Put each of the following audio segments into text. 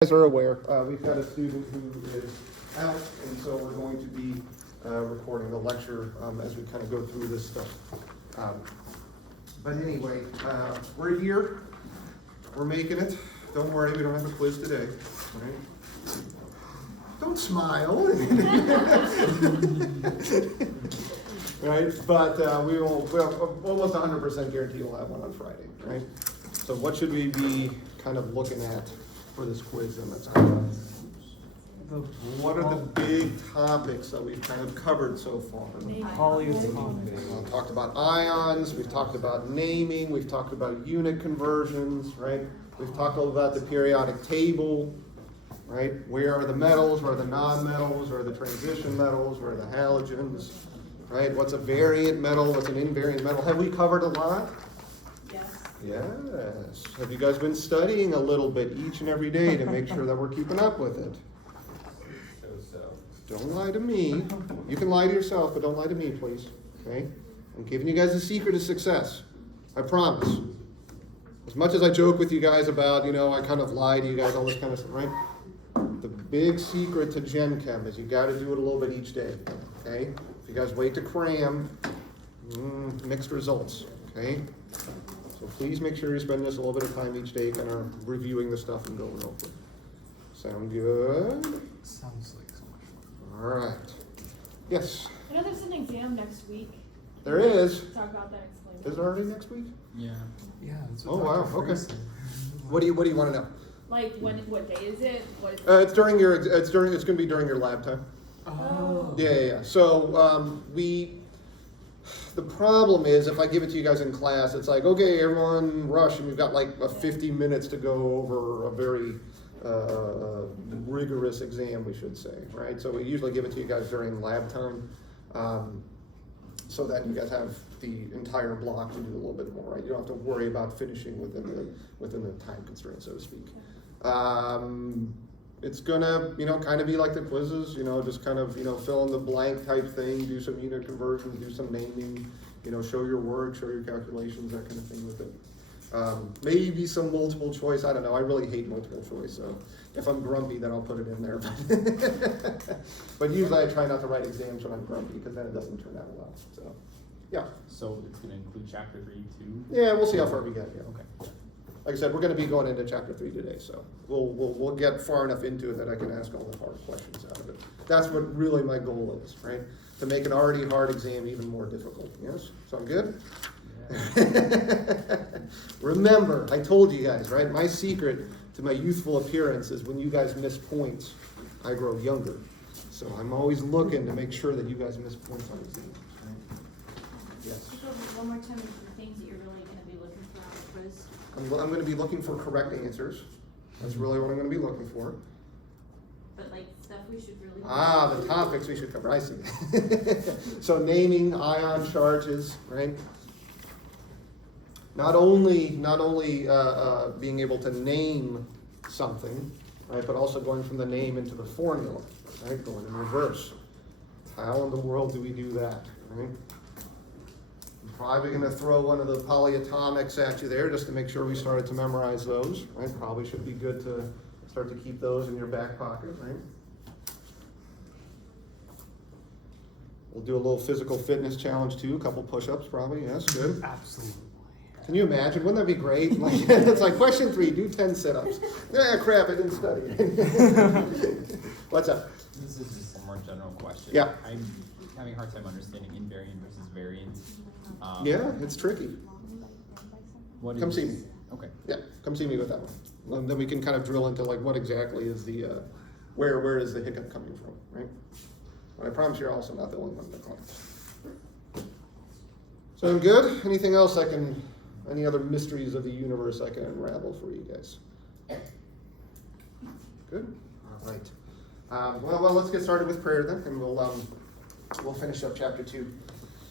Guys are aware, we've got a student who is out, and so we're going to be recording the lecture as we kind of go through this stuff. But anyway, we're here, we're making it. Don't worry, we don't have a quiz today. Right? Don't smile. Right? But we'll almost 100% guarantee we'll have one on Friday. Right? So what should we be kind of looking at for this quiz? And what are the big topics that we've kind of covered so far? We've talked about ions, we've talked about naming, we've talked about unit conversions, right? We've talked a little about the periodic table, right? Where are the metals, where are the non-metals, where are the transition metals, where are the halogens, right? What's a variant metal, what's an invariant metal? Have we covered a lot? Yes. Have you guys been studying a little bit each and every day to make sure that we're keeping up with it? Don't lie to me. You can lie to yourself, but don't lie to me, please. Okay? I'm giving you guys the secret of success. I promise. As much as I joke with you guys about, I kind of lie to you guys, all this kind of stuff, right? The big secret to Gen Chem is you got to do it a little bit each day. Okay? If you guys wait to cram, mixed results. Okay? So please make sure you spend just a little bit of time each day kind of reviewing the stuff and going over it. Sound good? Sounds like so much fun. All right. Yes? I know there's an exam next week. There is. Talk about that. Explain. Is it already next week? Yeah. Yeah. That's Oh, what wow. Dr. Okay. Frey said. What do you want to know? Like what day is it? What is It's going to be during your lab time. Oh. Yeah. So the problem is if I give it to you guys in class, it's like, okay, everyone rush, and we've got like 50 minutes to go over a very rigorous exam, we should say, right? So we usually give it to you guys during lab time, so that you guys have the entire block to do a little bit more, right? You don't have to worry about finishing within the time constraint, so to speak. It's gonna, kind of be like the quizzes, just kind of, fill in the blank type thing, do some unit conversions, do some naming, show your work, show your calculations, that kind of thing with it. Maybe some multiple choice, I don't know, I really hate multiple choice, so if I'm grumpy, then I'll put it in there. But usually I try not to write exams when I'm grumpy, because then it doesn't turn out well, so, yeah. So it's gonna include chapter 3 too? Yeah, we'll see how far we get, yeah. Okay. Like I said, we're going to be going into chapter 3 today, so we'll get far enough into it that I can ask all the hard questions out of it. That's what really my goal is, right? To make an already hard exam even more difficult. Yes? Sound good? Yeah. Remember, I told you guys, right? My secret to my youthful appearance is when you guys miss points, I grow younger. So I'm always looking to make sure that you guys miss points on exams. Right? Yes. One more time, the things that you're really going to be looking for on the quiz. I'm going to be looking for correct answers. That's really what I'm going to be looking for. But like stuff we should really. The topics we should cover. I see. So naming ion charges, right? Not only being able to name something, right, but also going from the name into the formula, right? Going in reverse. How in the world do we do that, right? Probably going to throw one of the polyatomics at you there just to make sure we started to memorize those, right? Probably should be good to start to keep those in your back pocket, right? We'll do a little physical fitness challenge too, a couple push-ups probably, yes, good. Absolutely. Can you imagine? Wouldn't that be great? Like, it's like question 3, do 10 sit-ups. Crap, I didn't study. What's up? This is just a more general question. Yeah. I'm having a hard time understanding invariant versus variant. Yeah, it's tricky. Come see me. Okay. Yeah, come see me with that one. Then we can kind of drill into like what exactly is the, where is the hiccup coming from, right? But I promise you're also not the only one in the class. Sound good? Anything else any other mysteries of the universe I can unravel for you guys? Good? All right. Well, let's get started with prayer then, and we'll finish up chapter 2.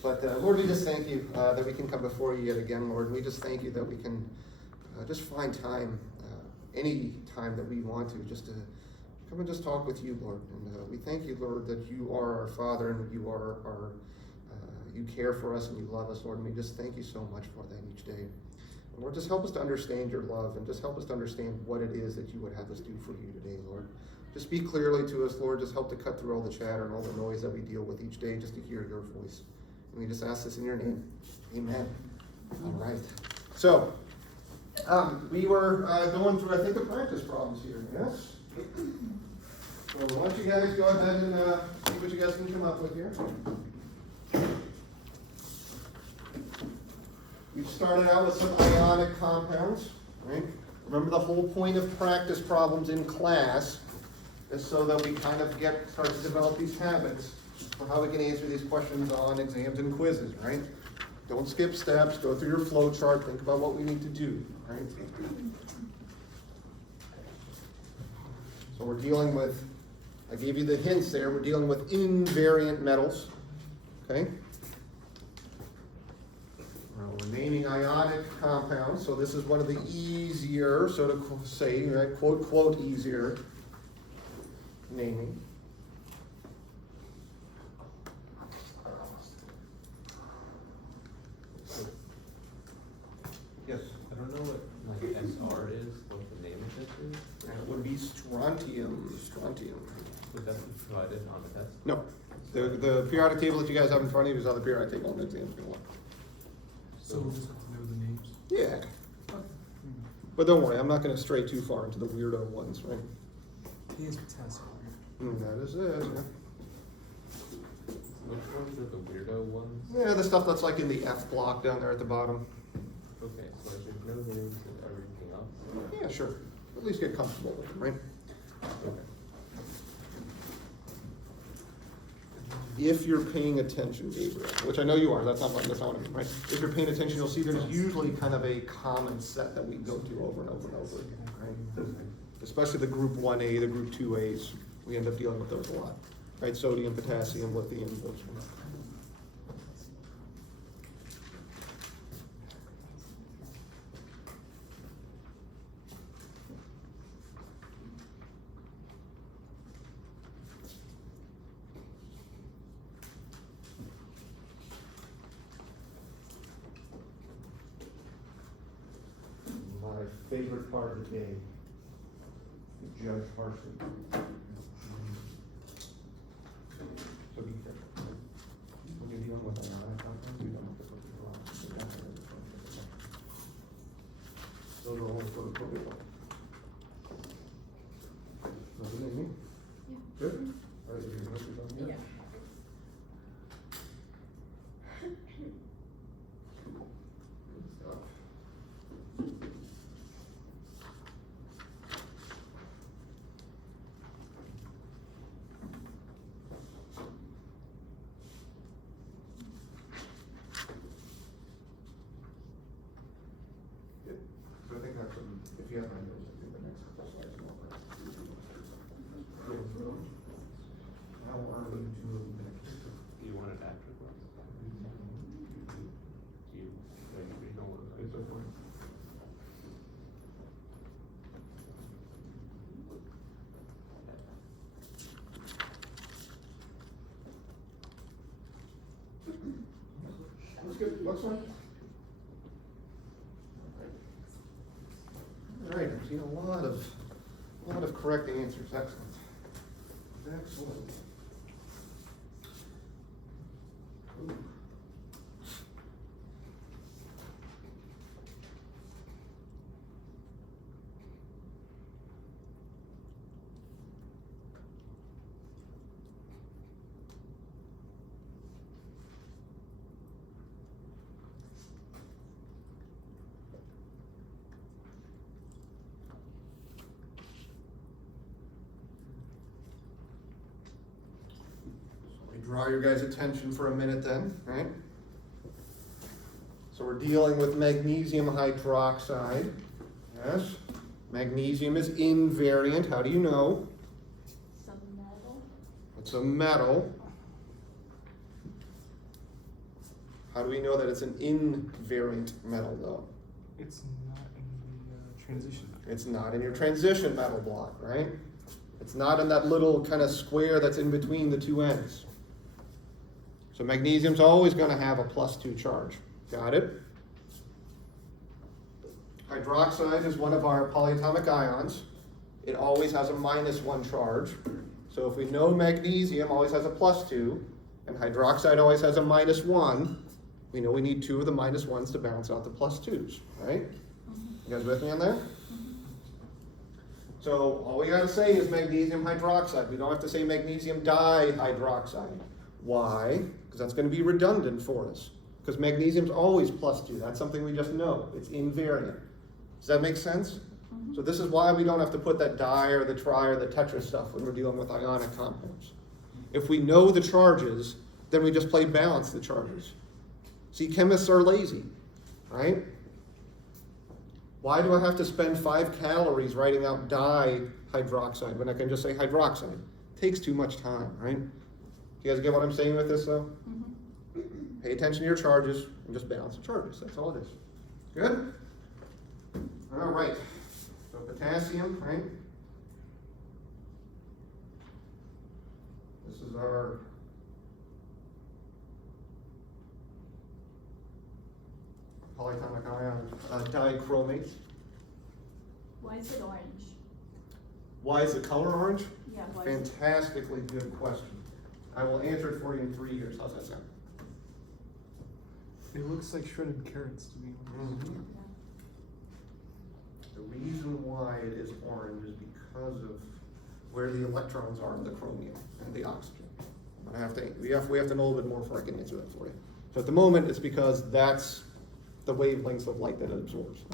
But Lord, we just thank you that we can come before you yet again, Lord. We just thank you that we can just find time, any time that we want to, just to come and just talk with you, Lord. And we thank you, Lord, that you are our Father and you are you care for us and you love us, Lord. And we just thank you so much for that each day. Lord, just help us to understand your love and just help us to understand what it is that you would have us do for you today, Lord. Just speak clearly to us, Lord. Just help to cut through all the chatter and all the noise that we deal with each day just to hear your voice. And we just ask this in your name. Amen. All right. So, we were going through, I think, the practice problems here, yes? So why don't you guys go ahead and see what you guys can come up with here. We've started out with some ionic compounds, right? Remember the whole point of practice problems in class is so that we kind of start to develop these habits for how we can answer these questions on exams and quizzes, right? Don't skip steps, go through your flow chart, think about what we need to do, right? So we're dealing with, I gave you the hints there, we're dealing with invariant metals, okay? We're naming ionic compounds, so this is one of the easier, so to say, right, quote, quote, easier naming. Yes? I don't know what like SR is, what the name of this is. That would be strontium. Strontium. Would that be provided on the test? No. The periodic table that you guys have in front of you is on the periodic table on the exam's gonna look. So we'll just have to know the names. Yeah. But don't worry, I'm not gonna stray too far into the weirdo ones, right? He is potassium. That is it, yeah. Which ones are the weirdo ones? Yeah, the stuff that's like in the F block down there at the bottom. Okay, so I should know the names and everything else. Yeah, sure. At least get comfortable with them, right? Okay. If you're paying attention, Gabriel, which I know you are, that's not what I mean, right? If you're paying attention, you'll see there's usually kind of a common set that we go through over and over and over again, right? Especially the group 1A, the group 2As, we end up dealing with those a lot, right? Sodium, potassium, lithium, those ones. My favorite part of the day, Judge Harson. So be careful. When you're dealing with ionic compounds, you don't have to put them wrong. Those are all sort of protocol. Nothing in me? Yeah. Good? All right, you're gonna put on here? Good stuff. Good. So I think that's, if you have my notes, I think the next couple slides are all right. How are we doing next? Do you want it after class? Do you, like, you know what it is or what? Looks good, looks fine. All right, I'm seeing a lot of correct answers, excellent. Excellent. Ooh. Draw your guys' attention for a minute then, right? So we're dealing with magnesium hydroxide. Yes. Magnesium is invariant. How do you know? Some metal. It's a metal. How do we know that it's an invariant metal though? It's not in the transition. It's not in your transition metal block, right? It's not in that little kind of square that's in between the two ends. So magnesium's always going to have a +2 charge. Got it? hydroxide is one of our polyatomic ions. It always has a -1 charge. So if we know magnesium always has a +2, and hydroxide always has a -1, we know we need 2 of the -1s to balance out the +2s, right? You guys with me on that? So all we gotta say is magnesium hydroxide. We don't have to say magnesium dihydroxide. Why? Because that's gonna be redundant for us. Because magnesium's always +2. That's something we just know. It's invariant. Does that make sense? So this is why we don't have to put that di or the tri or the tetra stuff when we're dealing with ionic compounds. If we know the charges, then we just play balance the charges. See, chemists are lazy, right? Why do I have to spend 5 calories writing out dihydroxide when I can just say hydroxide? Takes too much time, right? You guys get what I'm saying with this though? Pay attention to your charges and just balance the charges. That's all it is. Good? All right. So potassium, right? This is our polyatomic ion dichromate. Why is it orange? Why is the color orange? Yeah, why is it? Fantastically good question. I will answer it for you in 3 years. How's that sound? It looks like shredded carrots to me. The reason why it is orange is because of where the electrons are in the chromium and the oxygen. I have to, we have to know a little bit more before I can answer that for you. So at the moment, it's because that's the wavelengths of light that it absorbs.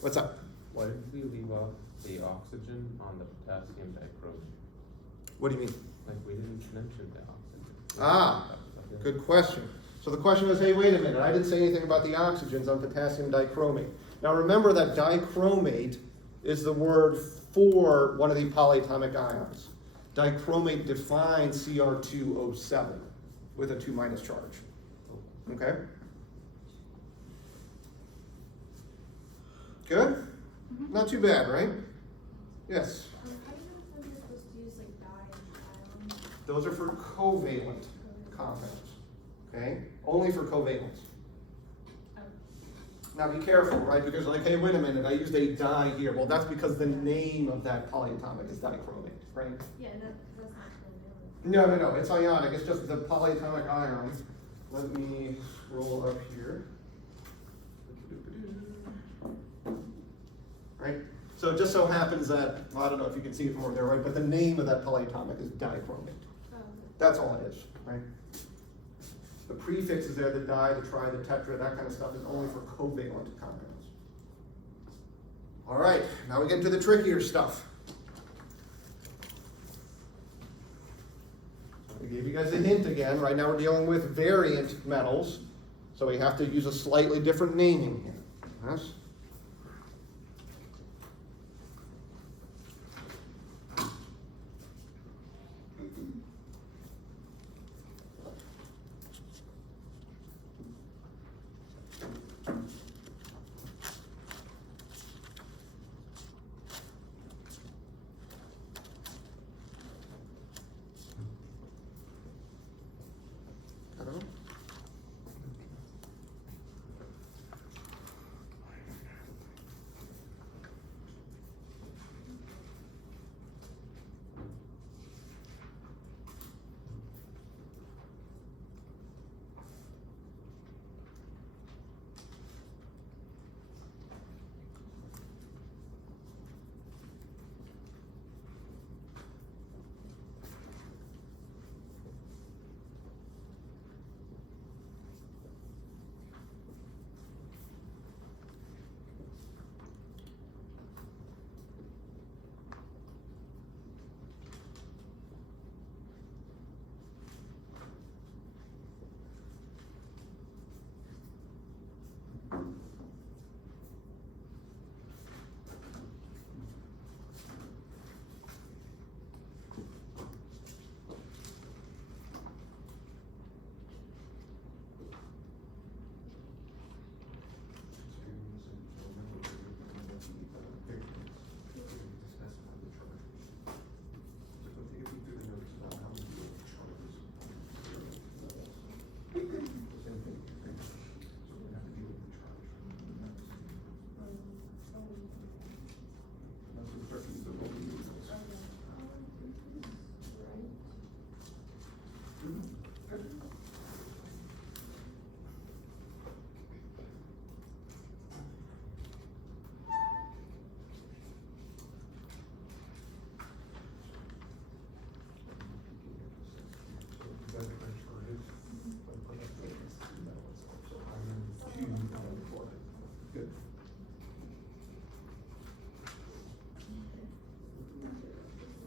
What's up? Why did we leave off the oxygen on the potassium dichromate? What do you mean? Like, we didn't mention the oxygen. Ah, good question. So the question was, hey, wait a minute, I didn't say anything about the oxygens on potassium dichromate. Now remember that dichromate is the word for one of the polyatomic ions. Dichromate defines Cr2O7 with a 2- charge. Okay? Good? Not too bad, right? Yes. How do you know when you're supposed to use like di and ion? Those are for covalent compounds. Okay? Only for covalence. Now be careful, right? Because like, hey, wait a minute, I used a di here. Well, that's because the name of that polyatomic is dichromate, right? Yeah, that's not really. No, it's ionic. It's just the polyatomic ions. Let me scroll up here. Right? So it just so happens that, well, I don't know if you can see it from over there, right? But the name of that polyatomic is dichromate. That's all it is, right? The prefix is there, the di, the tri, the tetra, that kind of stuff is only for covalent compounds. All right, now we get into the trickier stuff. I gave you guys a hint again. Right now we're dealing with variant metals, so we have to use a slightly different naming here. Yes?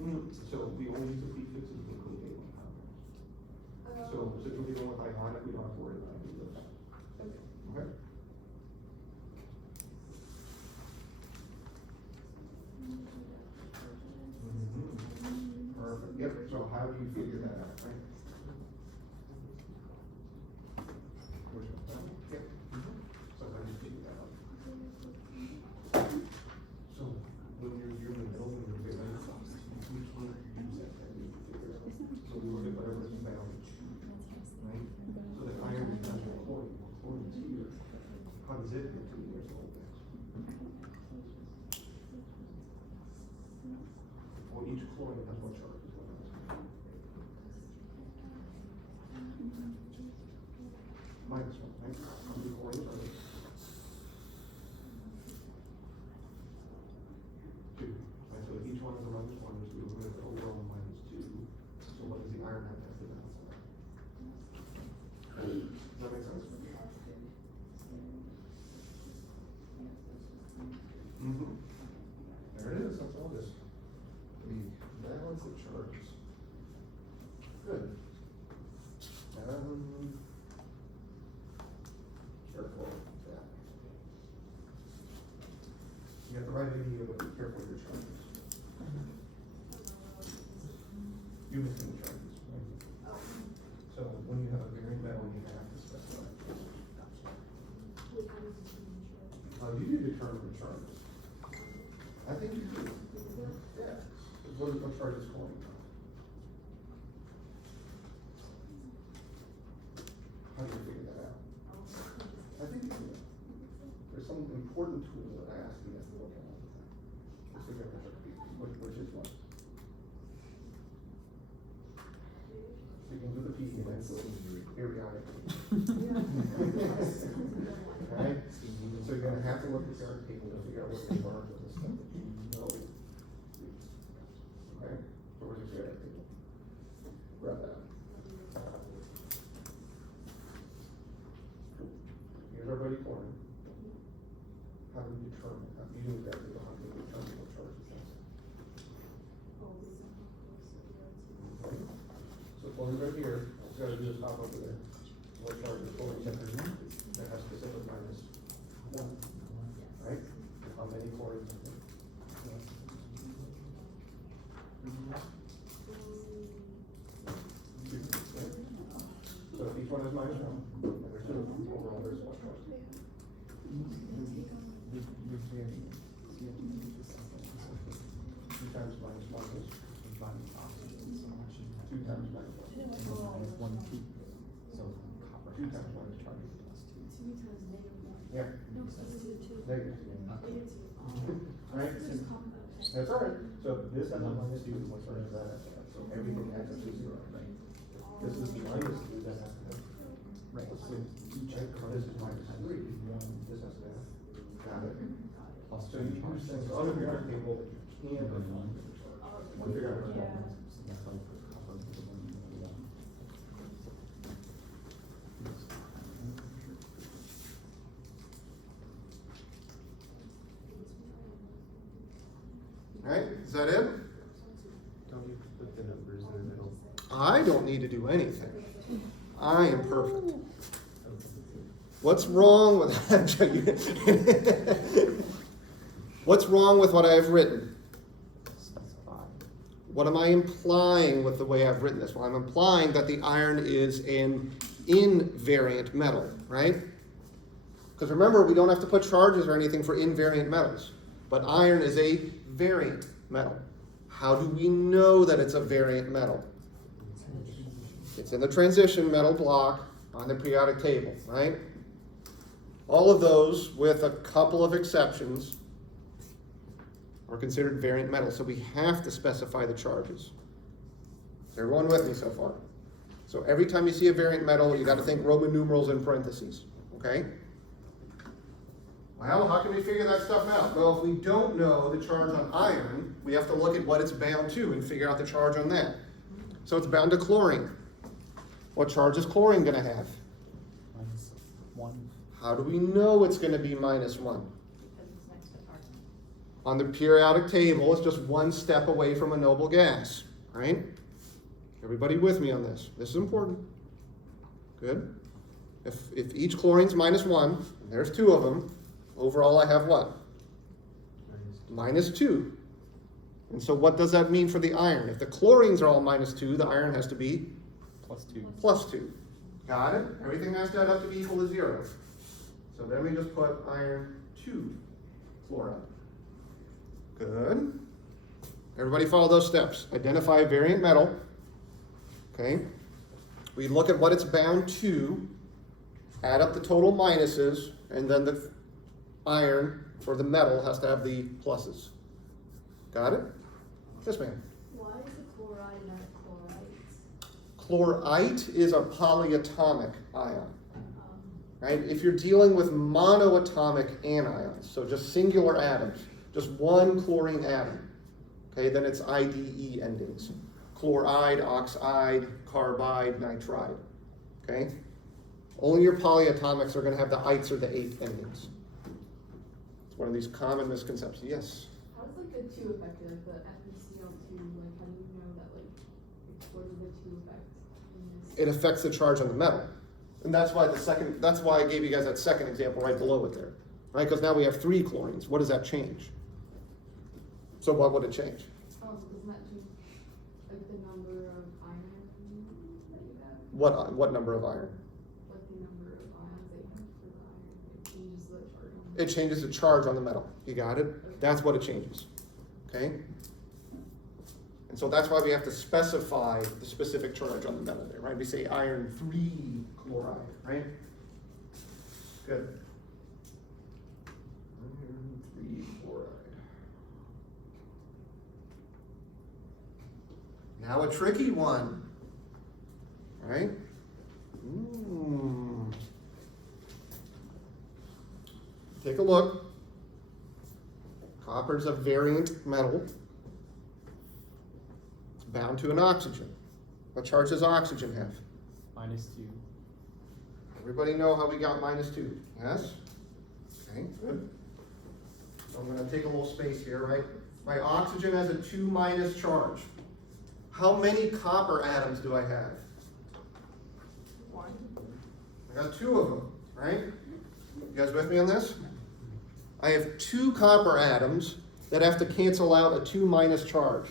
So we only use the prefixes to include A1 compounds. So since we're dealing with ionic, we don't have to worry about any of those. Okay? Perfect. Yep, so how do you figure that out, right? Which one? Yep. So how do you figure that out? So when you're in the building, you're getting which one do you use that technique to figure out? So we look at whatever is bound, right? So the iron is bound to chlorine, chlorine's here. How does it get to the nearest old base? Well, each chlorine has one charge. Minus one, right? How many chlorines are there? Two. Right, so each one is a minus one, which we will move it overall minus two. So what does the iron have to have to balance that? Does that make sense? Mm-hmm. There it is, that's all this. The balance of charges. Good. Careful with that. You have the right idea, but be careful with your charges. You missing the charges, right? So when you have a variant metal, you have to specify. You do determine the charges. I think you do. Yeah. What charge is chlorine? How do you figure that out? I think you do. There's some important tool that I ask you guys to look at all the time. Let's figure out which is what. You can do the P and then go periodically. Right? So you're gonna have to look at your table to figure out what the charge of this stuff that you know. Okay? So where's your periodic table? Grab that. Here's our buddy chlorine. How do we determine? You do exactly how do we determine what charge it has? Okay. So chlorine's right here. All it's gotta do is hop over there. What charge is chlorine? That has specific minus one. Right? How many chlorines? Two. Right? So if each one is minus one, and there's two of them, overall there's one charge. Two times minus one is? 2 times minus one. One, two. So copper. 2 times minus one. Yeah. Negative. Right? That's all right. So this has a minus 2, what charge does that have to have? So everything adds up to 0, right? This is the minus 2 that has to have. Right. So each, this is minus 3. This has to have. Got it. Plus So you use things on the periodic table that you can't perform. Figure out what's going on. Right? Is that it? Don't you put the numbers in the middle? I don't need to do anything. I am perfect. What's wrong with What's wrong with what I have written? What am I implying with the way I've written this? Well, I'm implying that the iron is an invariant metal, right? Because remember, we don't have to put charges or anything for invariant metals. But iron is a variant metal. How do we know that it's a variant metal? It's in the transition metal block on the periodic table, right? All of those, with a couple of exceptions, are considered variant metals. So we have to specify the charges. Is everyone with me so far? So every time you see a variant metal, you got to think Roman numerals in parentheses, okay? Well, how can we figure that stuff out? Well, if we don't know the charge on iron, we have to look at what it's bound to and figure out the charge on that. So it's bound to chlorine. What charge is chlorine going to have? -1. How do we know it's going to be -1? Because it's next to argon. on the periodic table is just one step away from a noble gas, right? Everybody with me on this? This is important. Good. If each chlorine's -1, and there's 2 of them, overall I have what? -2. And so what does that mean for the iron? If the chlorines are all -2, the iron has to be +2. +2. Got it? Everything has to add up to be equal to 0. So then we just put iron 2 chloride. Good. Everybody follow those steps. Identify a variant metal. Okay. We look at what it's bound to, add up the total minuses, and then the iron for the metal has to have the pluses. Got it? Yes, ma'am. Why is a chloride not chlorite? Chlorite is a polyatomic ion. Right? If you're dealing with monoatomic anions, so just singular atoms, just one chlorine atom, okay, then it's IDE endings. Chloride, oxide, carbide, nitride, okay? Only your polyatomics are going to have the ites or the ate endings. It's one of these common misconceptions. Yes? How does like the 2 affect it, like the FeCl2, like how do you know that like what does the 2 affect in this? It affects the charge on the metal. And that's why I gave you guys that second example right below it there. Right? Because now we have 3 chlorines. What does that change? So what would it change? Oh, so doesn't that change like the number of iron that you have? What number of iron? Like the number of ions that you have for the iron, it changes the charge on It changes the charge on the metal. You got it? That's what it changes. Okay? And so that's why we have to specify the specific charge on the metal there, right? We say iron 3 chloride, right? Good. Iron 3 chloride. Now a tricky one, right? Take a look. Copper's a variant metal. It's bound to an oxygen. What charge does oxygen have? -2. Everybody know how we got -2? Yes? Okay, good. So I'm going to take a little space here, right? My oxygen has a 2- charge. How many copper atoms do I have? 1. I got 2 of them, right? You guys with me on this? I have 2 copper atoms that have to cancel out a 2- charge.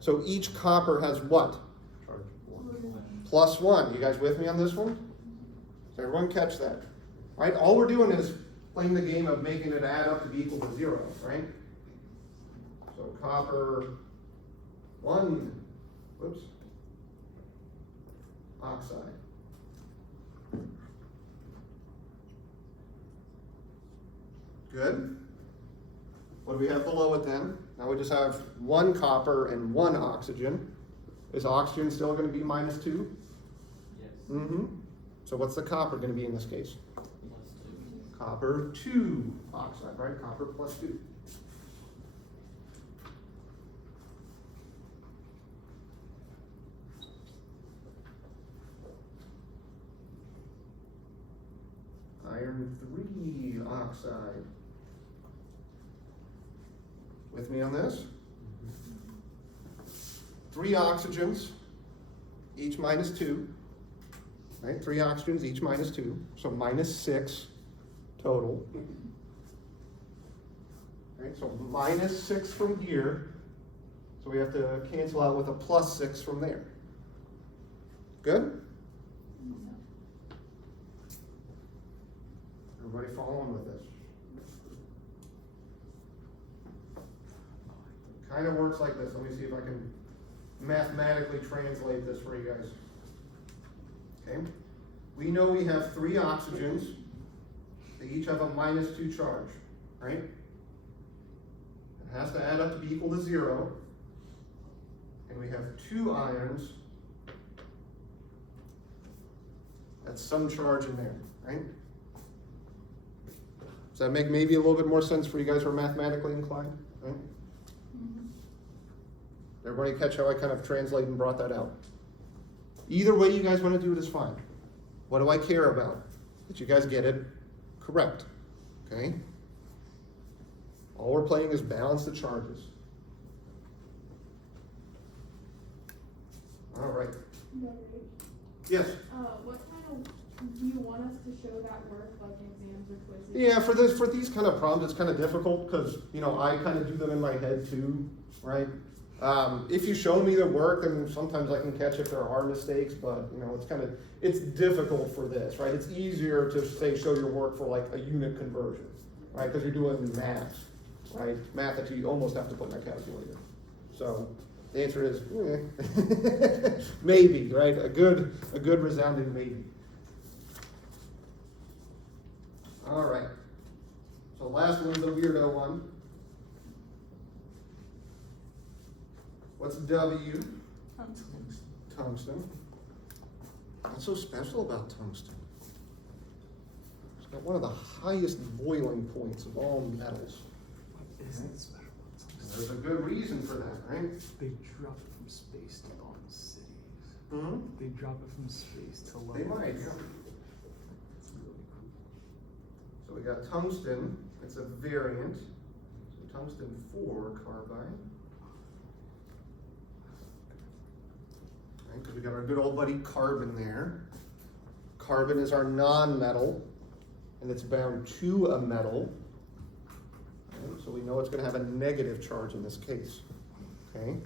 So each copper has what? Charge 1. +1. You guys with me on this one? Does everyone catch that? Right? All we're doing is playing the game of making it add up to be equal to 0, right? So copper 1, whoops, oxide. Good. What do we have below it then? Now we just have 1 copper and 1 oxygen. Is oxygen still going to be -2? Yes. Mm-hmm. So what's the copper going to be in this case? +2. Copper 2 oxide, right? Copper +2. Iron 3 oxide. With me on this? 3 oxygens, each -2. Right? 3 oxygens, each -2. So -6 total. Right? So -6 from here. So we have to cancel out with a +6 from there. Good? Everybody following with this? Kind of works like this. Let me see if I can mathematically translate this for you guys. Okay? We know we have 3 oxygens. They each have a -2 charge, right? It has to add up to be equal to 0. And we have 2 irons. That's some charge in there, right? Does that make maybe a little bit more sense for you guys who are mathematically inclined? Right? Everybody catch how I kind of translate and brought that out? Either way you guys want to do it is fine. What do I care about? That you guys get it correct. Okay? All we're playing is balance the charges. All right. Yes? What kind of, do you want us to show that work, like in exams or quizzes? Yeah, for these kind of problems, it's kind of difficult because, you know, I kind of do them in my head too, right? If you show me the work, then sometimes I can catch if there are mistakes, but, you know, it's difficult for this, right? It's easier to say, show your work for like a unit conversion, right? Because you're doing math, right? Math that you almost have to put in a calculator. So the answer is, maybe, right? A good resounding maybe. All right. So last one's a weirdo one. What's W? Tungsten. Tungsten. What's so special about tungsten? It's got one of the highest boiling points of all metals. What is it special about tungsten? There's a good reason for that, right? They drop it from space to bomb cities. Mm-hmm. They drop it from space to love. They might, yeah. It's really cool. So we got tungsten, it's a variant. So tungsten 4 carbide. Right, because we got our good old buddy carbon there. Carbon is our non-metal, and it's bound to a metal. Okay, so we know it's going to have a negative charge in this case. Okay,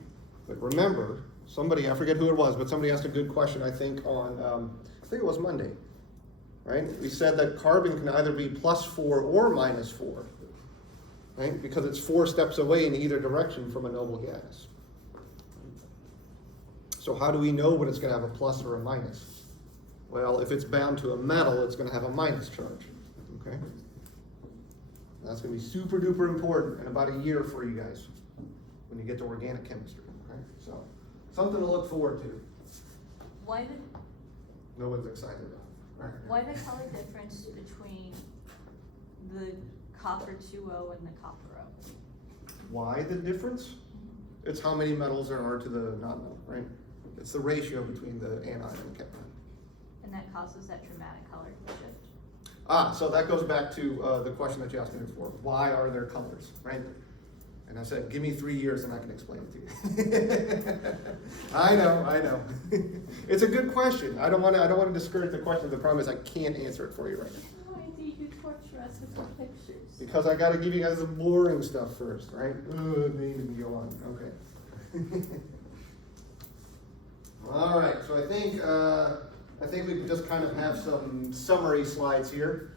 but remember, I forget who it was, but somebody asked a good question, I think, on, I think it was Monday. Right? We said that carbon can either be +4 or -4, right? Because it's 4 steps away in either direction from a noble gas. So how do we know when it's going to have a plus or a minus? Well, if it's bound to a metal, it's going to have a minus charge. Okay? That's going to be super duper important in about a year for you guys when you get to organic chemistry. Okay? So something to look forward to. Why the, No one's excited about it. Right. why the color difference between the copper 2O and the copper O? Why the difference? It's how many metals there are to the non-metal, right? It's the ratio between the anion and the cation. And that causes that dramatic color shift? So that goes back to the question that you asked me before. Why are there colors, right? And I said, give me 3 years and I can explain it to you. I know. It's a good question. I don't want to discourage the question. The problem is I can't answer it for you right now. Why do you torture us with the pictures? Because I got to give you guys the boring stuff first, right? It made me go on. Okay. All right. So I think we can just kind of have some summary slides here.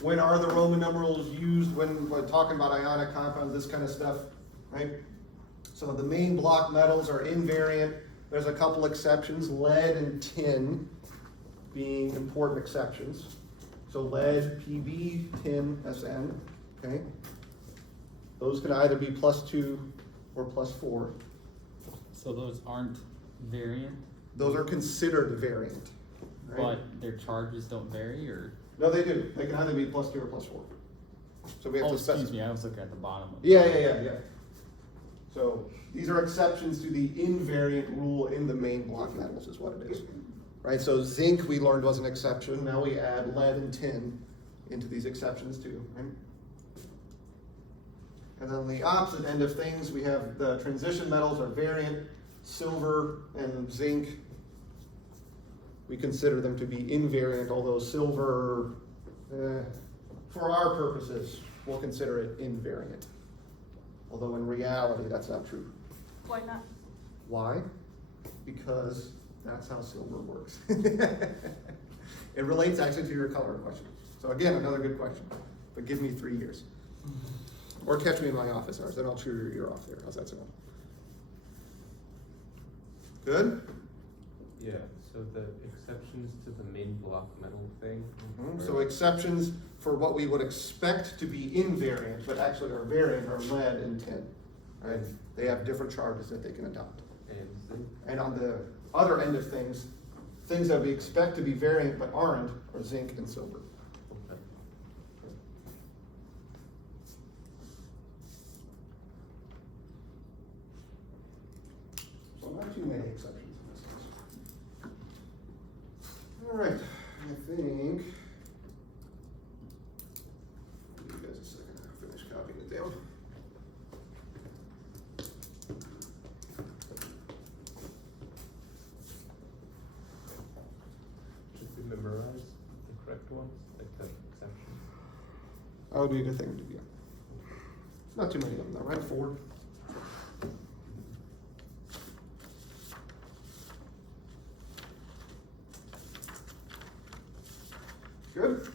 When are the Roman numerals used when talking about ionic compounds, this kind of stuff, right? So the main block metals are invariant. There's a couple exceptions, lead and tin being important exceptions. So lead, Pb, tin, Sn, okay? Those can either be +2 or +4. So those aren't variant, Those are considered variant, right? but their charges don't vary, or? No, they do. They can either be +2 or +4. So we have Oh, to excuse specify. me, I was looking at the bottom of it. Yeah. So these are exceptions to the invariant rule in the main block metals is what it is. Right, so zinc we learned was an exception. Now we add lead and tin into these exceptions too, right? And then on the opposite end of things, we have the transition metals are variant, silver and zinc. We consider them to be invariant, although silver, for our purposes, we'll consider it invariant. Although in reality, that's not true. Why not? Why? Because that's how silver works. It relates actually to your color question. So again, another good question, but give me 3 years. Or catch me in my office hours, then I'll chew your ear off there. How's that sound? Good? Yeah, so the exceptions to the main block metal thing. So exceptions for what we would expect to be invariant, but actually are variant, are lead and tin. Right? They have different charges that they can adopt. And on the other end of things that we expect to be variant but aren't are zinc and silver. Okay. So not too many exceptions in this case. All right, I think. Give you guys a second. That would be a good thing to do. Not too many of them though, right? 4. Good.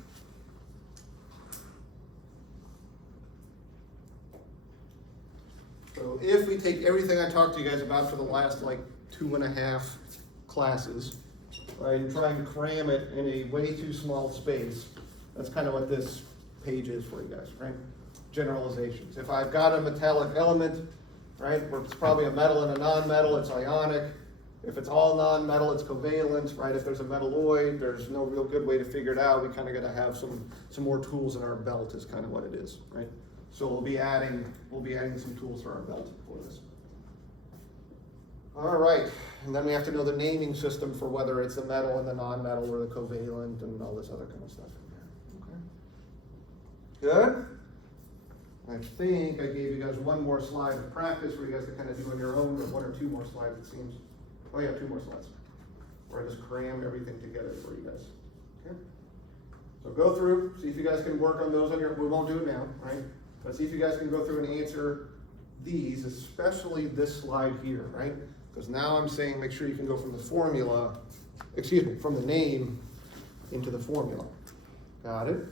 So if we take everything I talked to you guys about for the last like 2.5 classes, right, and try and cram it in a way too small space, that's kind of what this page is for you guys, right? Generalizations. If I've got a metallic element, right, where it's probably a metal and a non-metal, it's ionic. If it's all non-metal, it's covalent, right? If there's a metalloid, there's no real good way to figure it out. We kind of got to have some more tools in our belt is kind of what it is, right? So we'll be adding some tools to our belt for this. All right, and then we have to know the naming system for whether it's the metal and the non-metal or the covalent and all this other kind of stuff in there. Okay. Good. I think I gave you guys one more slide of practice for you guys to kind of do on your own, or 1 or 2 more slides it seems. Oh yeah, 2 more slides. Where I just cram everything together for you guys. Okay. So go through, see if you guys can work on those on your, we won't do it now, right? But see if you guys can go through and answer these, especially this slide here, right? Because now I'm saying make sure you can go from the formula, from the name into the formula. Got it?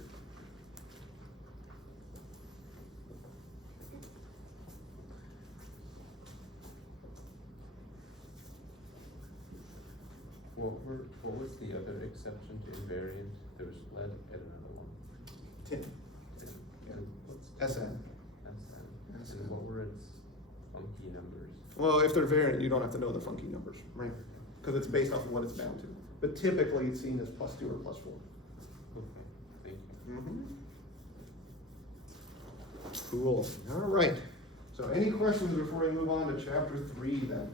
What was the other exception to invariant? There was lead and another one. Tin. What's SN. SN? And what were its funky numbers? Well, if they're variant, you don't have to know the funky numbers, right? Because it's based off of what it's bound to. But typically it's seen as +2 or +4. Okay, thank you. Mm-hmm. Cool. All right. So any questions before we move on to chapter 3 then?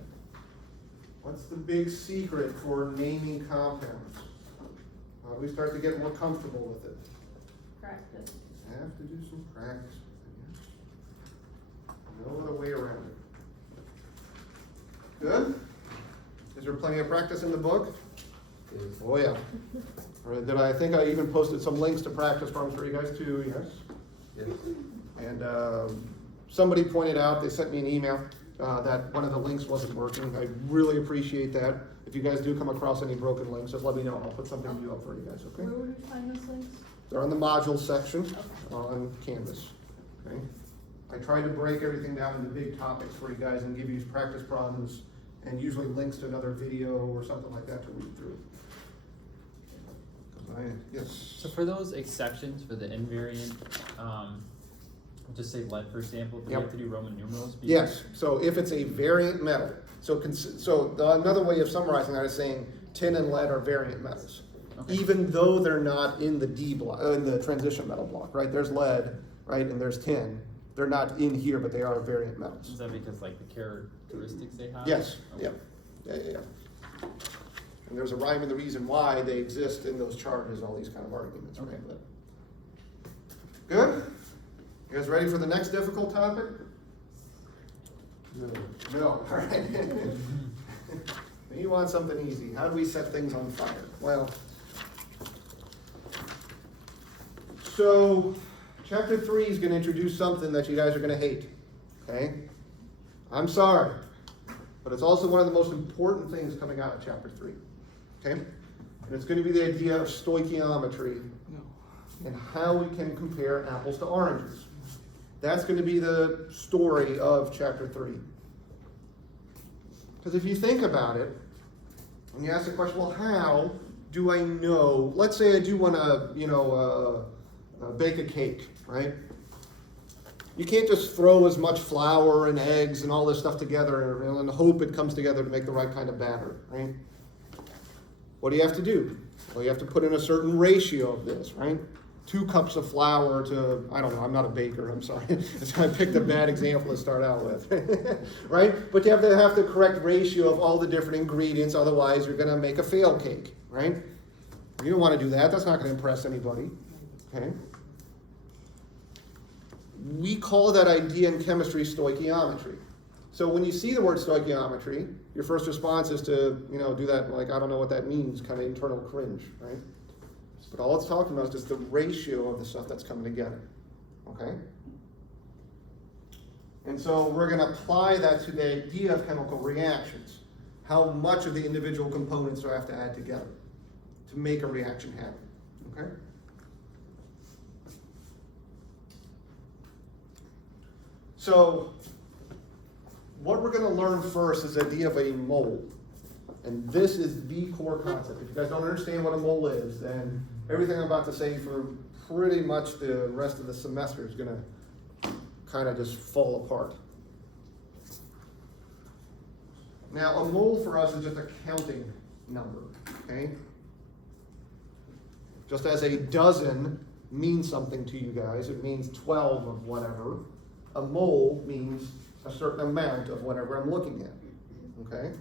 What's the big secret for naming compounds? How do we start to get more comfortable with it? Practice. Have to do some practice, I guess. No other way around it. Good? Is there plenty of practice in the book? Yes. Oh yeah. Or did I think I even posted some links to practice problems for you guys too? Yes. Yes. And somebody pointed out, they sent me an email that one of the links wasn't working. I really appreciate that. If you guys do come across any broken links, just let me know. I'll put something new up for you guys, okay? Where would we find those links? They're on the modules section on Canvas, okay? I try to break everything down into big topics for you guys and give you practice problems and usually links to another video or something like that to read through. Yes. So for those exceptions for the invariant, just say lead for example, do we Yep. have to do Roman numerals? Yes, so if it's a variant metal, another way of summarizing that is saying tin and lead are variant metals. Okay. Even though they're not in the D block, in the transition metal block, right? There's lead, right, and there's tin. They're not in here, but they are variant metals. Is that because like the characteristics they have? Yes, Okay. yeah. And there's a rhyme and the reason why they exist in those charges, all these kind of arguments. Right? Okay. Good? You guys ready for the next difficult topic? No. No, all right. You want something easy. How do we set things on fire? Well, so chapter 3 is going to introduce something that you guys are going to hate, okay? I'm sorry, but it's also one of the most important things coming out of chapter 3, okay? And it's going to be the idea of stoichiometry and how we can compare apples to oranges. That's going to be the story of chapter 3. Because if you think about it, and you ask the question, well, how do I know? Let's say I do want to, bake a cake, right? You can't just throw as much flour and eggs and all this stuff together and hope it comes together to make the right kind of batter, right? What do you have to do? Well, you have to put in a certain ratio of this, right? 2 cups of flour to, I don't know, I'm not a baker, I'm sorry. I picked a bad example to start out with, right? But you have to have the correct ratio of all the different ingredients, otherwise you're gonna make a fail cake, right? You don't wanna do that, that's not gonna impress anybody, okay? We call that idea in chemistry stoichiometry. So when you see the word stoichiometry, your first response is to, do that, like, I don't know what that means, kind of internal cringe, right? But all it's talking about is just the ratio of the stuff that's coming together. okay? And so we're gonna apply that to the idea of chemical reactions. How much of the individual components do I have to add together to make a reaction happen, okay? So, what we're gonna learn first is the idea of a mole. And this is the core concept. If you guys don't understand what a mole is, then everything I'm about to say for pretty much the rest of the semester is gonna kind of just fall apart. Now, a mole for us is just a counting number, okay? Just as a dozen means something to you guys, it means 12 of whatever. A mole means a certain amount of whatever I'm looking at, okay?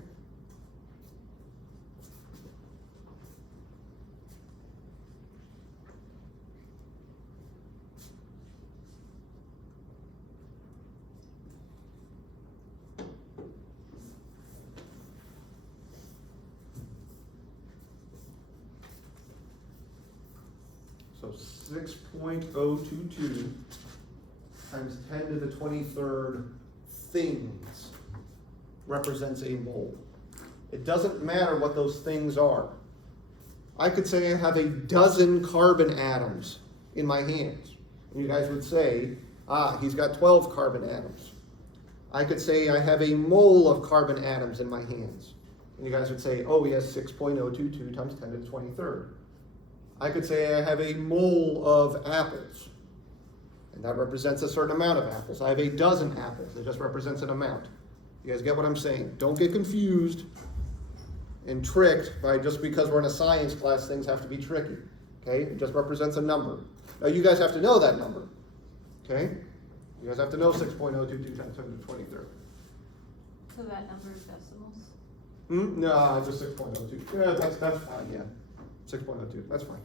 So 6.022 times 10 to the 23rd things represents a mole. It doesn't matter what those things are. I could say I have a dozen carbon atoms in my hands. And you guys would say, he's got 12 carbon atoms. I could say I have a mole of carbon atoms in my hands. And you guys would say, oh, he has 6.022 times 10 to the 23rd. I could say I have a mole of apples, and that represents a certain amount of apples. I have a dozen apples, it just represents an amount. You guys get what I'm saying? Don't get confused and tricked by just because we're in a science class, things have to be tricky, okay? It just represents a number. Now you guys have to know that number, okay? You guys have to know 6.022 times 10 to the 23rd. So that number is decimals? No, just 6.02. Yeah, that's fine, yeah. 6.02, that's fine.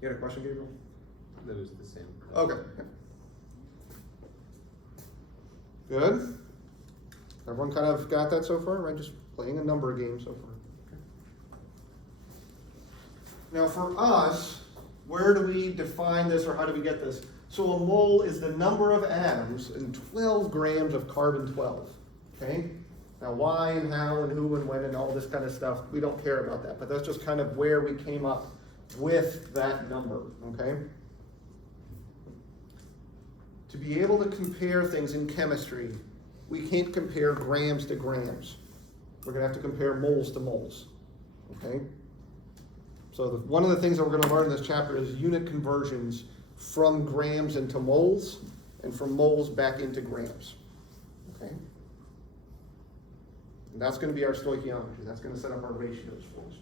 You had a question, Gabriel? That was the same. Okay. Good. Everyone kind of got that so far, right? Just playing a number game so far. Now for us, where do we define this or how do we get this? So a mole is the number of atoms in 12 grams of carbon-12, okay? Now why and how and who and when and all this kind of stuff, we don't care about that, but that's just kind of where we came up with that number, okay? To be able to compare things in chemistry, we can't compare grams to grams. We're gonna have to compare moles to moles, okay? So one of the things that we're gonna learn in this chapter is unit conversions from grams into moles and from moles back into grams, okay? And that's going to be our stoichiometry. That's going to set up our ratios for us.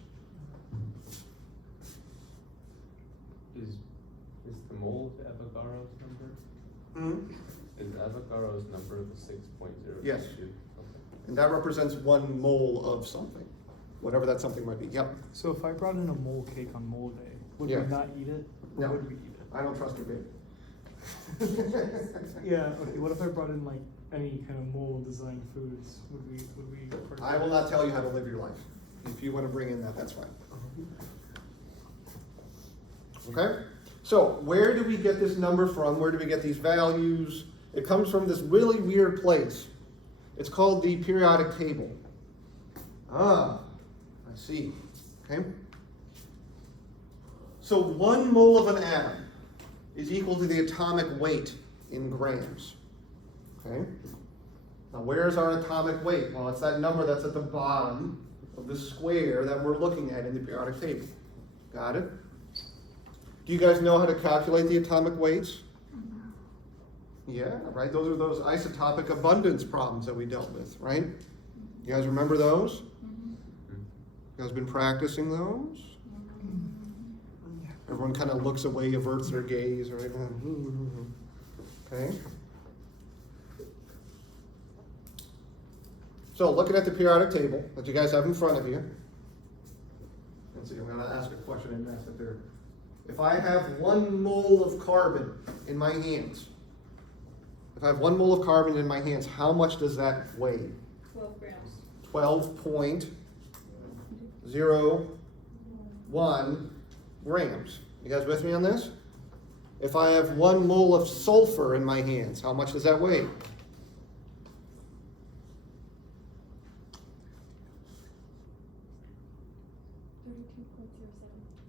Is the mole Avogadro's number? Mm-hmm. Is Avogadro's number the 6.022? Yes. Okay. And that represents 1 mole of something, whatever that something might be. Yep. So if I brought in a mole cake on mole day, would Yeah. we not eat it? Or No. would we eat it? I don't trust your baby. Yeah, okay, what if I brought in like any kind of mole design foods? Would we partake? I will not tell you how to live your life. If you want to bring in that, that's fine. Okay? So, where do we get this number from? Where do we get these values? It comes from this really weird place. It's called the periodic table. I see. Okay? So 1 mole of an atom is equal to the atomic weight in grams. Okay? Now where's our atomic weight? Well, it's that number that's at the bottom of the square that we're looking at in the periodic table. Got it? Do you guys know how to calculate the atomic weights? Yeah, right? Those are those isotopic abundance problems that we dealt with, right? You guys remember those? You guys been practicing those? Everyone kind of looks away, averts their gaze, right? Okay. So looking at the periodic table that you guys have in front of you, let's see, I'm going to ask a question and ask it there. If I have 1 mole of carbon in my hands, if I have 1 mole of carbon in my hands, how much does that weigh? 12 grams. 12.01 grams. You guys with me on this? If I have 1 mole of sulfur in my hands, how much does that weigh?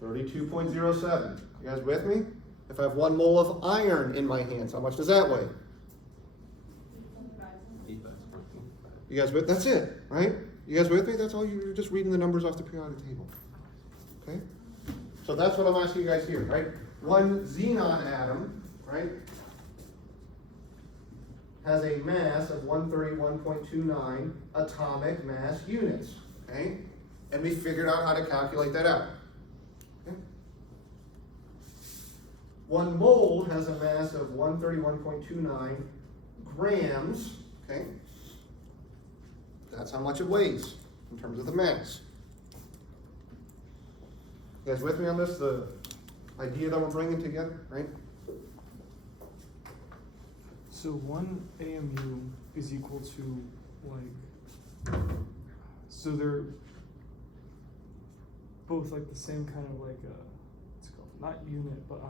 32.07. You guys with me? If I have 1 mole of iron in my hands, how much does that weigh? You guys with? That's it, right? You guys with me? That's all. You're just reading the numbers off the periodic table. Okay? So that's what I'm asking you guys here, right? One xenon atom, right, has a mass of 131.29 atomic mass units, okay? And we figured out how to calculate that out. Okay? 1 mole has a mass of 131.29 grams, okay? That's how much it weighs in terms of the mass. You guys with me on this? The idea that we're bringing together, right? So 1 AMU is equal to like, so they're both like the same kind of like what's it called? Not unit, but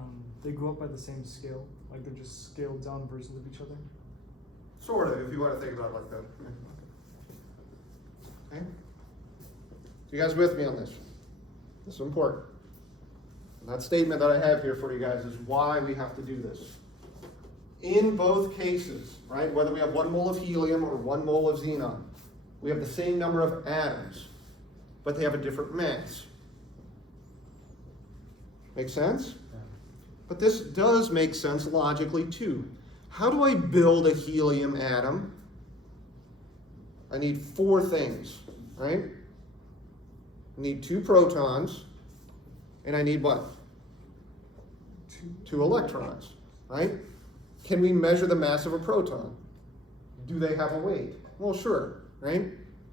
they go up by the same scale. Like they're just scaled down versions of each other. Sort of, if you want to think about it like that. Okay? So you guys with me on this? This is important. And that statement that I have here for you guys is why we have to do this. In both cases, right, whether we have 1 mole of helium or 1 mole of xenon, we have the same number of atoms, but they have a different mass. Make sense? Yeah. But this does make sense logically too. How do I build a helium atom? I need 4 things, right? I need 2 protons, and I need what? 2 electrons, right? Can we measure the mass of a proton? Do they have a weight? Well, sure, right?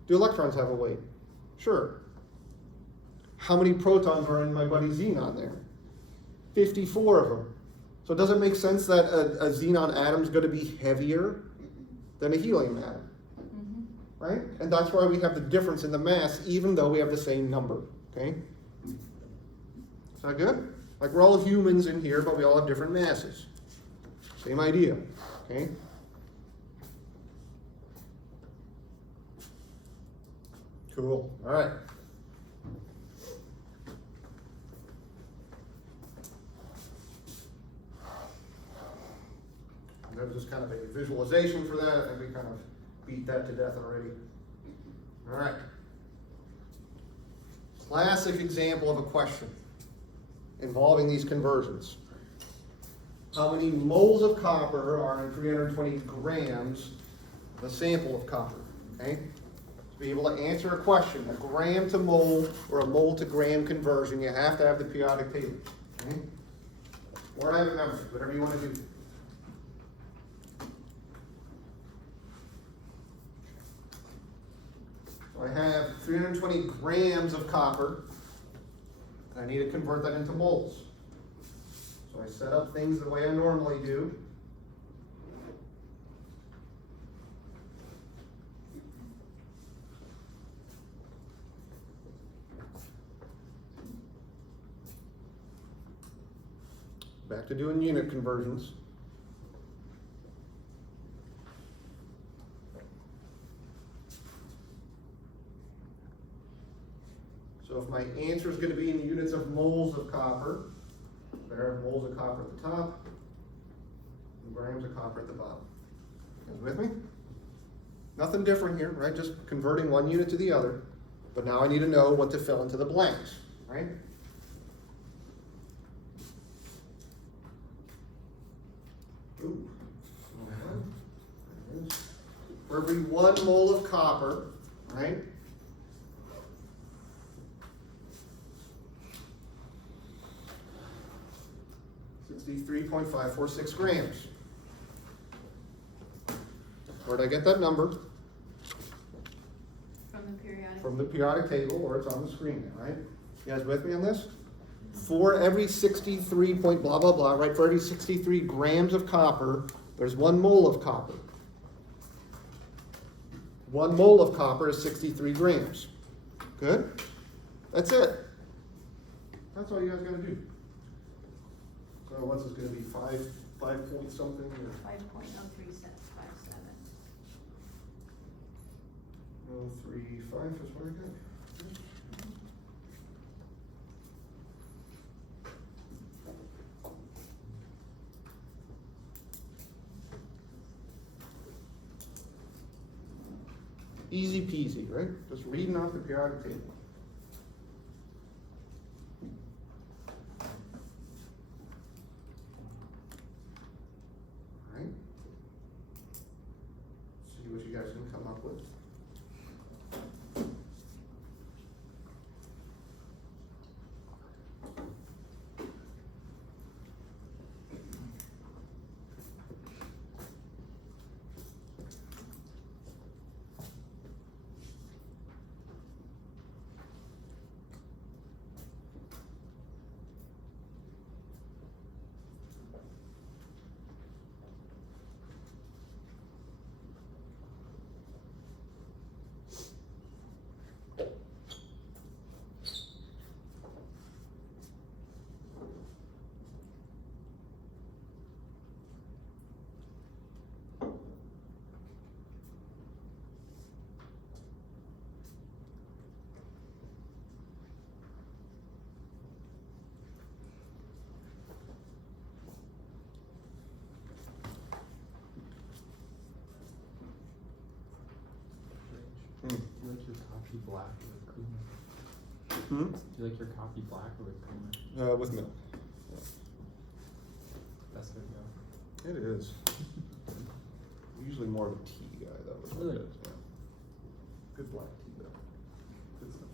Do electrons have a weight? Sure. How many protons are in my buddy xenon there? 54 of them. So does it make sense that a xenon atom is going to be heavier than a helium atom? Right? And that's why we have the difference in the mass, even though we have the same number. Okay? Is that good? Like we're all humans in here, but we all have different masses. Same idea. Okay? Cool. All right. And there's just kind of a visualization for that. I think we kind of beat that to death already. All right. Classic example of a question involving these conversions. How many moles of copper are in 320 grams of a sample of copper? Okay? To be able to answer a question, a gram to mole or a mole to gram conversion, you have to have the periodic table. Okay? Or I have numbers, whatever you want to do. So I have 320 grams of copper, and I need to convert that into moles. So I set up things the way I normally do. Back to doing unit conversions. So if my answer is going to be in units of moles of copper, there are moles of copper at the top and grams of copper at the bottom. You guys with me? Nothing different here, right? Just converting one unit to the other. But now I need to know what to fill into the blanks, right? Ooh. There it is. For every 1 mole of copper, right? .546 grams. Where did I get that number? From the periodic. From the periodic table, or it's on the screen there, right? You guys with me on this? For every 63 point blah, blah, blah, right? For every 63 grams of copper, there's 1 mole of copper. 1 mole of copper is 63 grams. Good? That's it. That's all you guys gotta do. So what's this gonna be, five point something, or? 5.0357. 0.35 is what I got. Easy peasy, right? Just reading off the periodic table. All right. See what you guys can come up with. Do you like your coffee black or with creamer? Hmm? Do you like your coffee black or with creamer? With milk. That's good to go. It is. Usually more of a tea guy though. is what it Really? is, yeah. Good black tea though. Good stuff.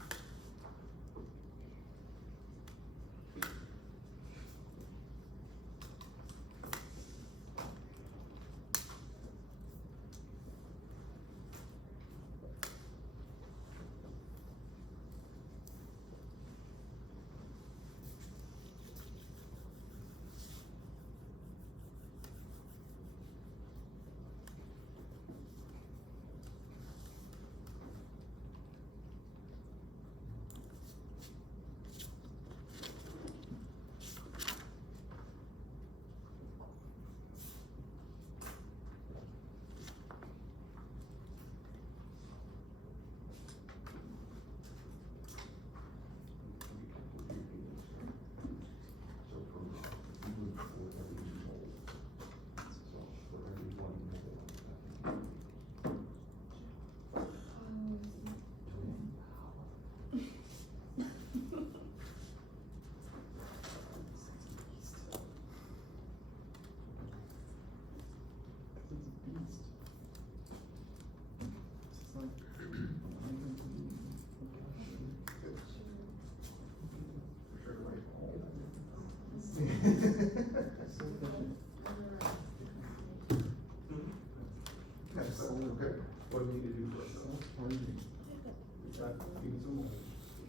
Okay, what do we need to do first? We've got units of moles,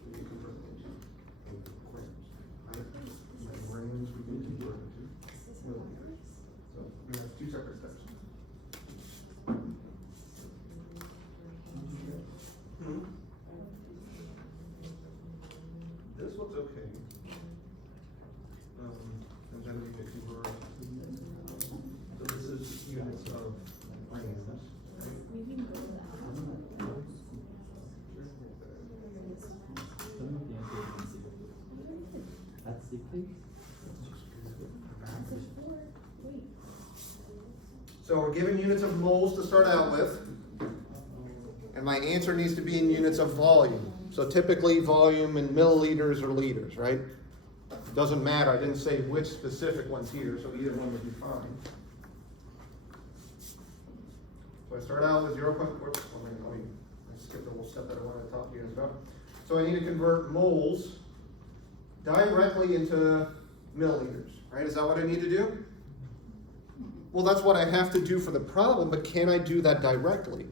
we can convert them into grams, right? And then grams we can convert into milliliters. So we have two separate steps. This looks okay. And then we can convert, so this is units of grams, right? That's the thing. So we're given units of moles to start out with. And my answer needs to be in units of volume. So typically volume in milliliters or liters, right? Doesn't matter, I didn't say which specific ones here, so either one would be fine. So I start out with 0. I skipped a little step that I wanted to talk to you guys about. So I need to convert moles directly into milliliters, right? Is that what I need to do? Well, that's what I have to do for the problem, but can I do that directly?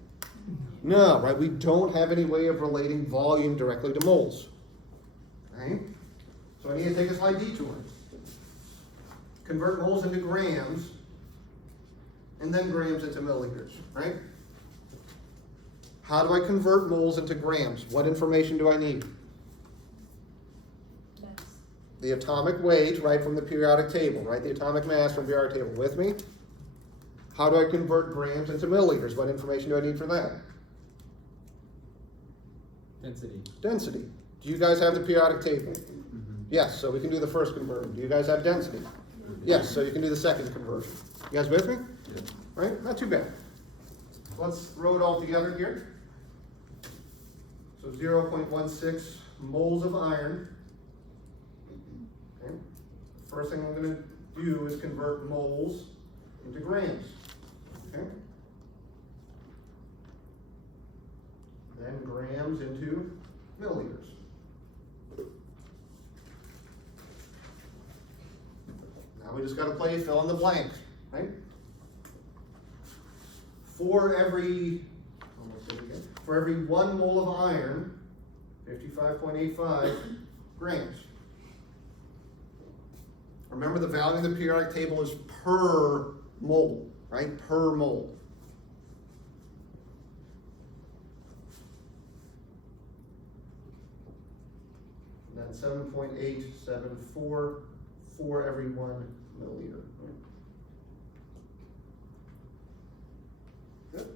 No, right? We don't have any way of relating volume directly to moles, right? So I need to take a slight detour. Convert moles into grams, and then grams into milliliters, right? How do I convert moles into grams? What information do I need? the atomic weight, right, from the periodic table, right? The atomic mass from the periodic table. With me? How do I convert grams into milliliters? What information do I need for that? Density. Density. Do you guys have the periodic table? Mm-hmm. Yes, so we can do the first conversion. Do you guys have density? Yes, so you can do the second conversion. You guys with me? Yeah. Right? Not too bad. Let's throw it all together here. So 0.16 moles of iron. Okay. First thing I'm going to do is convert moles into grams. Okay. Then grams into milliliters. Now we just got to play fill in the blanks, right? For every 1 mole of iron, 55.85 grams. Remember, the value of the periodic table is per mole, right? Per mole. And then 7.874 for every 1 milliliter. Good.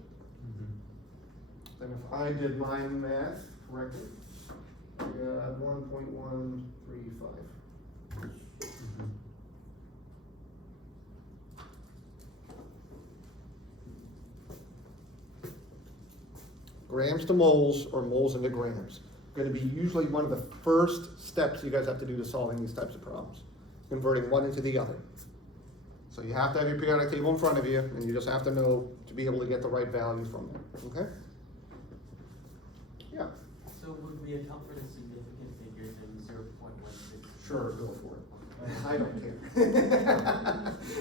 Then if I did my math correctly, I got 1.135. Grams to moles or moles into grams. Going to be usually one of the first steps you guys have to do to solving these types of problems. Converting one into the other. So you have to have your periodic table in front of you, and you just have to know to be able to get the right value from there. Okay? Yeah. So would we account for the significant figures in 0.16? Sure, go for it. I don't care.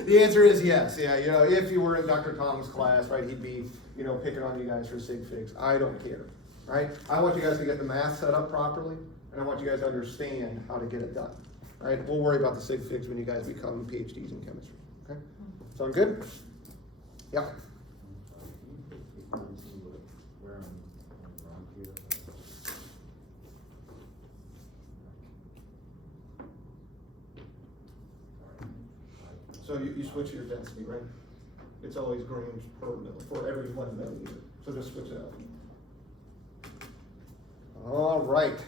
The answer is yes. Yeah, you know, if you were in Dr. Tom's class, right, he'd be, you know, picking on you guys for sig figs. I don't care, right? I want you guys to get the math set up properly, and I want you guys to understand how to get it done, right? We'll worry about the sig figs when you guys become PhDs in chemistry, okay? Sound good? Yeah. So you switch your density, right? It's always grams per mill for every 1 milliliter. So just switch it out. All right.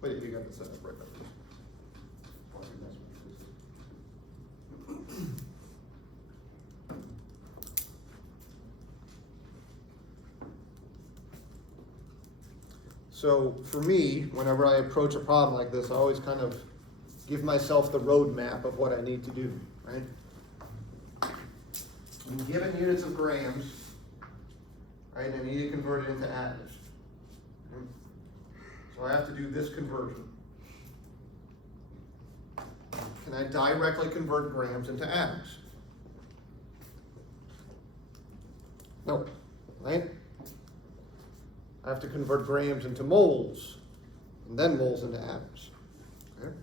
But you got the setup right there. So for me, whenever I approach a problem like this, I always kind of give myself the roadmap of what I need to do, right? I'm given units of grams, right, and I need to convert it into atoms. Okay? So I have to do this conversion. Can I directly convert grams into atoms? No, right? I have to convert grams into moles, and then moles into atoms. Okay?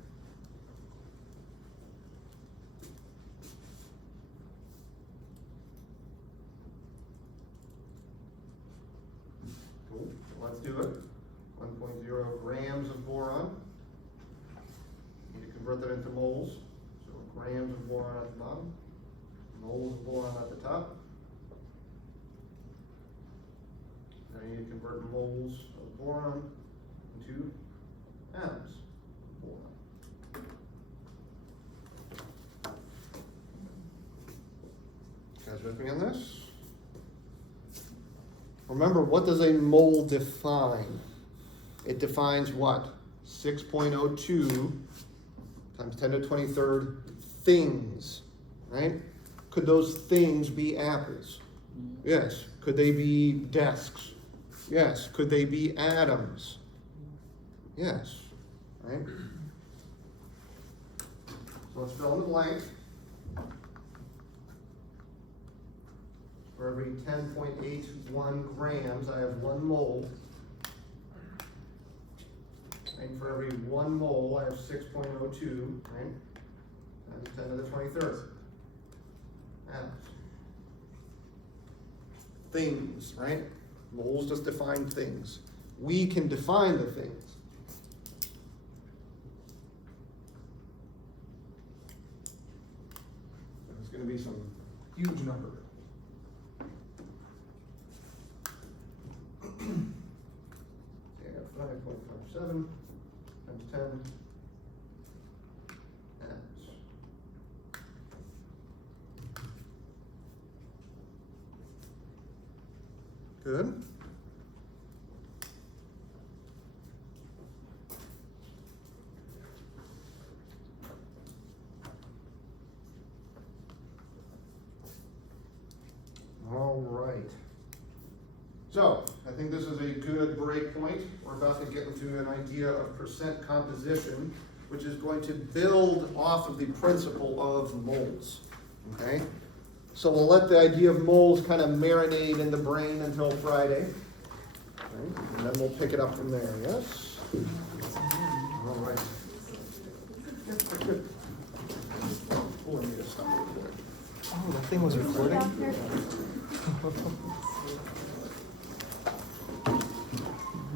Cool, let's do it. 1.0 grams of boron. Need to convert that into moles. So grams of boron at the bottom, moles of boron at the top. Now you need to convert moles of boron into atoms of boron. You guys with me on this? Remember, what does a mole define? It defines what? 6.02 times 10 to the 23rd things, right? Could those things be apples? Yes. Could they be desks? Yes. Could they be atoms? Yes. Right? So let's fill in the blank. For every 10.81 grams, I have 1 mole. And for every 1 mole, I have 6.02, right? Times 10 to the 23rd. Atoms. Things, right? Moles just define things. We can define the things. There's going to be some huge number. Okay, I got 5.57 times 10 atoms. Good. All right. So, I think this is a good break point. We're about to get into an idea of percent composition, which is going to build off of the principle of moles. Okay? So we'll let the idea of moles kind of marinate in the brain until Friday. Right? And then we'll pick it up from there, yes? All right. Good. Oh, I need to stop real quick. Oh, that thing was recording?